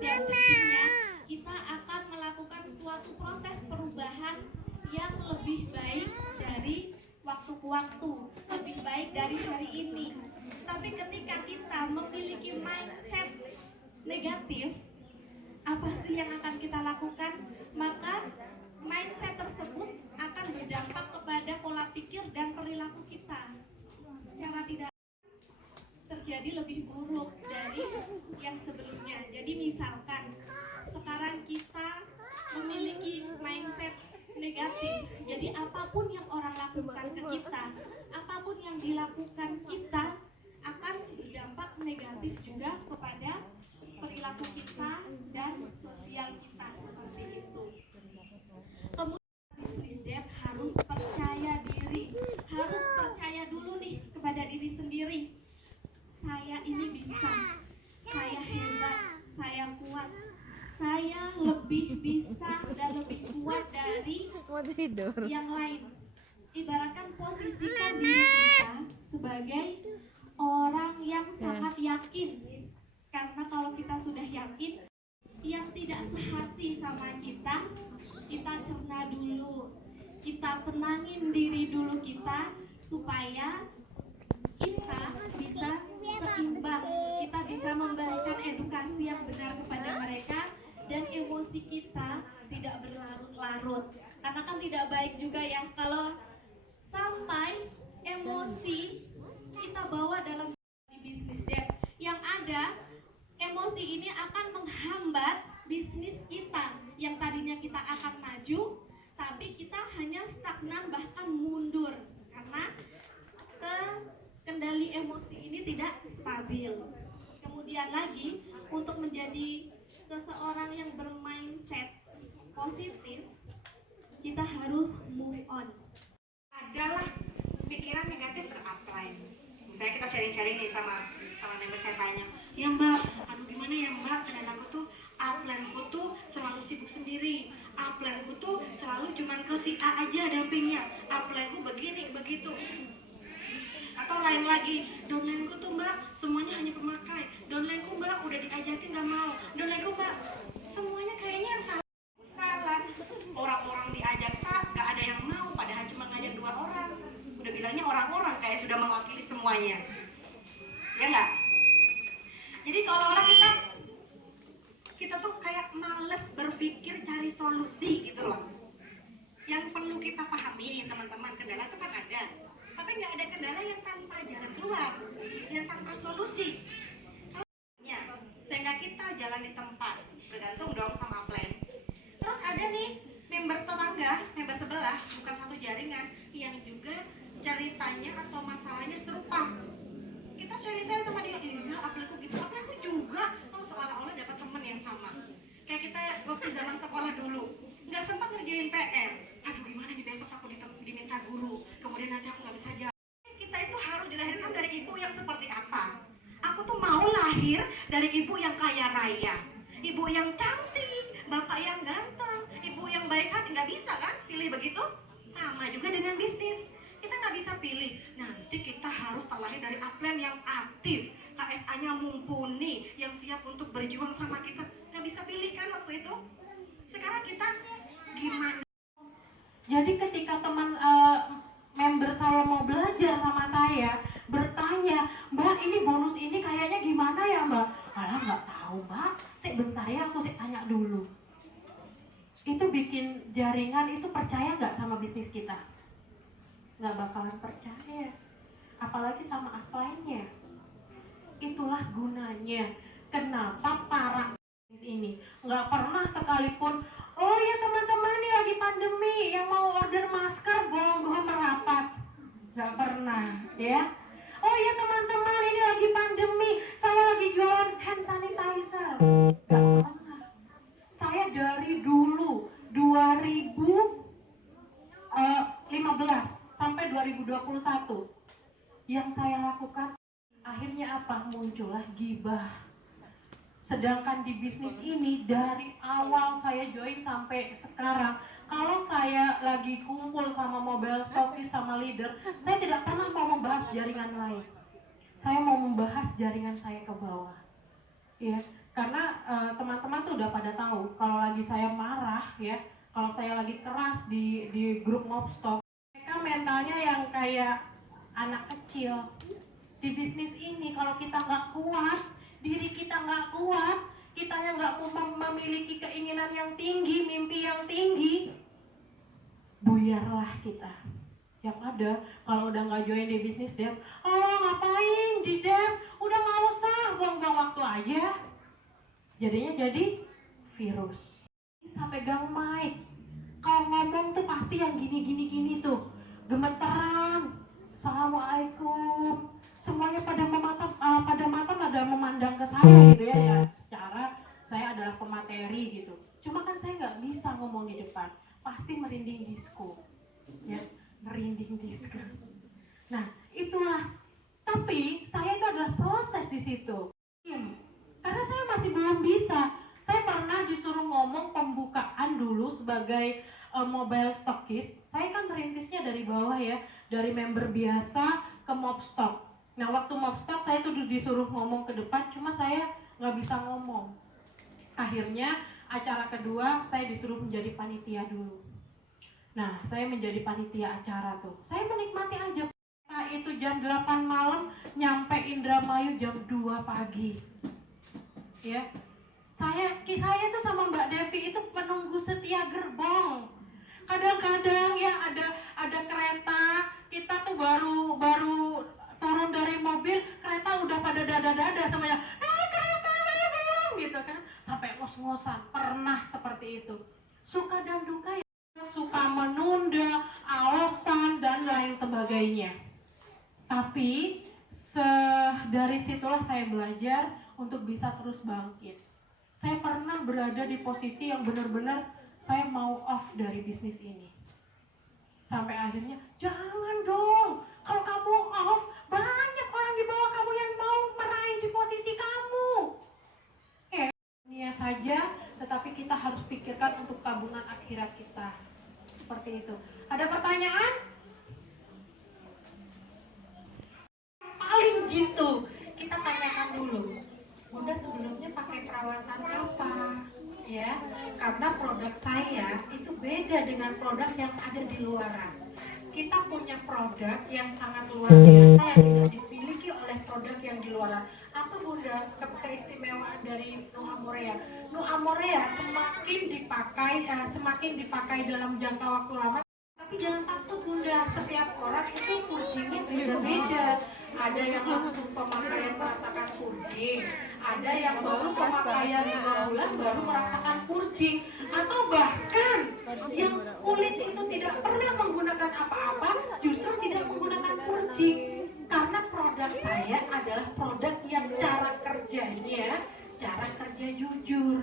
dan tentunya kita akan melakukan suatu proses perubahan yang lebih baik dari waktu ke waktu, lebih baik dari hari ini. Tapi ketika kita memiliki mindset negatif, apa sih yang akan kita lakukan? Maka mindset tersebut akan berdampak kepada pola pikir dan perilaku kita. Secara tidak terjadi lebih buruk dari yang sebelumnya. Jadi misalkan sekarang kita memiliki mindset negatif, jadi apapun yang orang lakukan ke kita, apapun yang dilakukan kita akan berdampak negatif juga kepada perilaku kita dan sosial kita, seperti itu. Kemudian bisnis dev harus percaya diri, harus percaya dulu nih kepada diri sendiri. Saya ini bisa, saya hebat, saya kuat, saya lebih bisa dan lebih kuat dari yang lain. Ibaratkan posisikan diri kita sebagai orang yang sangat yakin. Karena kalau kita sudah yakin, yang tidak sehati sama kita cerna dulu, kita tenangin diri dulu kita, supaya kita bisa seimbang, kita bisa memberikan edukasi yang benar kepada mereka, dan emosi kita tidak berlarut-larut. Karena kan tidak baik juga ya kalau sampai emosi kita bawa dalam bisnis dev. Yang ada, emosi ini akan menghambat bisnis kita yang tadinya kita akan maju, tapi kita hanya stagnan bahkan mundur karena kendali emosi ini tidak stabil. Kemudian lagi, untuk menjadi seseorang yang bermindset positif, kita harus move on. Adalah pikiran negatif ter-apply. Misalnya kita sharing-sharing nih sama member saya, tanya, ya mbak, aduh gimana ya mbak, dan aku tuh upline-ku tuh selalu sibuk sendiri, upline-ku tuh selalu cuman ke si A aja dampingnya, upline-ku begini begitu. Atau lain lagi, downline-ku tuh mbak semuanya hanya pemakai, downline-ku mbak udah diajakin gak mau, downline-ku mbak semuanya kayaknya yang salah. Orang-orang diajak gak ada yang mau, padahal cuma ngajak 2 orang. Udah bilangnya orang-orang kayak sudah mewakili semuanya, ya nggak? Jadi seolah-olah kita tuh kayak males berpikir cari solusi gitu loh. Yang perlu kita pahami teman-teman, kendala itu kan ada, tapi nggak ada kendala yang tanpa jalan keluar, yang tanpa solusi. Ya, sehingga kita jalan di tempat, bergantung dong sama plan. Terus ada nih member tetangga, member sebelah, bukan satu jaringan, yang juga ceritanya atau masalahnya serupa. Kita sharing-sharing sama dia, iya aku gitu, aku juga, seolah-olah dapat teman yang sama. Kayak kita waktu zaman sekolah dulu, nggak sempat ngerjain PR, aduh gimana nih besok aku diminta guru, kemudian nanti aku nggak bisa jalan. Kita itu harus dilahirkan dari ibu yang seperti apa? Aku tuh mau lahir dari ibu yang kaya raya, ibu yang cantik, bapak yang ganteng, ibu yang baik hati. Nggak bisa kan pilih begitu? Sama juga dengan bisnis, kita nggak bisa pilih. Nanti kita harus terlahir dari upline yang aktif, KSA-nya mumpuni, yang siap untuk berjuang sama kita. Nggak bisa pilih kan waktu itu. Sekarang kita gimana? Jadi ketika teman member saya mau belajar sama saya, bertanya, mbak ini bonus ini kayaknya gimana ya mbak? Alah nggak tahu mbak, bentar ya aku tanya dulu. Itu bikin jaringan itu percaya nggak sama bisnis kita? Nggak bakalan percaya, apalagi sama upline-nya. Itulah gunanya kenapa para bisnis ini nggak pernah sekalipun, oh ya teman-teman ini lagi pandemi, yang mau order masker monggo merapat. Nggak pernah ya. Oh ya teman-teman ini lagi pandemi, saya lagi jualan hand sanitizer. Nggak pernah. Saya dari dulu 2015 sampai 2021 yang saya lakukan, akhirnya apa? Muncullah gibah. Sedangkan di bisnis ini dari awal saya join sampai sekarang, kalau saya lagi kumpul sama mobile stokis sama leader, saya tidak pernah mau membahas jaringan lain. Saya mau membahas jaringan saya ke bawah. Ya, karena teman-teman udah pada tahu kalau lagi saya marah ya, kalau saya lagi keras di grup Mobstock, mereka mentalnya yang kayak anak kecil. Di bisnis ini kalau kita nggak kuat, diri kita nggak kuat, kita yang nggak memiliki keinginan yang tinggi, mimpi yang tinggi, buyarlah kita. Yang ada kalau udah nggak join di bisnis dev, oh ngapain di dev, udah nggak usah, buang-buang waktu aja. Jadinya jadi virus. Sampai gang mic, kalau ngomong tuh pasti yang gini tuh, gemeteran, assalamualaikum, semuanya pada mata ada memandang ke saya gitu ya, secara saya adalah pemateri gitu. Cuma kan saya nggak bisa ngomong di depan, pasti merinding disco, ya, merinding disco. Nah itulah, tapi saya itu adalah proses di situ, karena saya masih belum bisa. Saya pernah disuruh ngomong pembukaan dulu sebagai mobile stockist. Saya kan merintisnya dari bawah ya, dari member biasa ke Mobstock. Nah waktu Mobstock saya tuh disuruh ngomong ke depan, cuma saya nggak bisa ngomong. Akhirnya acara kedua saya disuruh menjadi panitia dulu. Nah saya menjadi panitia acara tuh, saya menikmati aja. Nah, itu jam 8 malam nyampe Indramayu jam 2 pagi. Ya, saya tuh sama Mbak Devi itu penunggu setia gerbong. Kadang-kadang ya ada kereta, kita tuh baru turun dari mobil, kereta udah pada dada-dada semuanya, kereta belum gitu kan, sampai ngos-ngosan. Pernah seperti itu. Suka dan duka ya, suka menunda, alasan dan lain sebagainya. Tapi dari situlah saya belajar untuk bisa terus bangkit. Saya pernah berada di posisi yang benar-benar saya mau off dari bisnis ini. Sampai akhirnya, jangan dong, kalau kamu off, banyak orang di bawah kamu yang mau meraih di posisi kamu. Dunia saja, tetapi kita harus pikirkan untuk tabungan akhirat kita. Seperti itu. Ada pertanyaan? Paling gitu, kita tanyakan dulu, Bunda sebelumnya pakai perawatan apa? Ya, karena produk saya itu beda dengan produk yang ada di luaran. Kita punya produk yang sangat luar biasa yang tidak dimiliki oleh produk yang di luaran. Apa Bunda keistimewaan dari Nu Amorea? Nu Amorea semakin dipakai dalam jangka waktu lama. Tapi jangan takut Bunda, setiap orang itu purgingnya beda-beda. Ada yang langsung pemakaian merasakan purging, ada yang baru pemakaian 5 bulan baru merasakan purging, atau bahkan yang kulit itu tidak pernah menggunakan apa-apa justru tidak menggunakan purging. Karena produk saya adalah produk yang cara kerja jujur.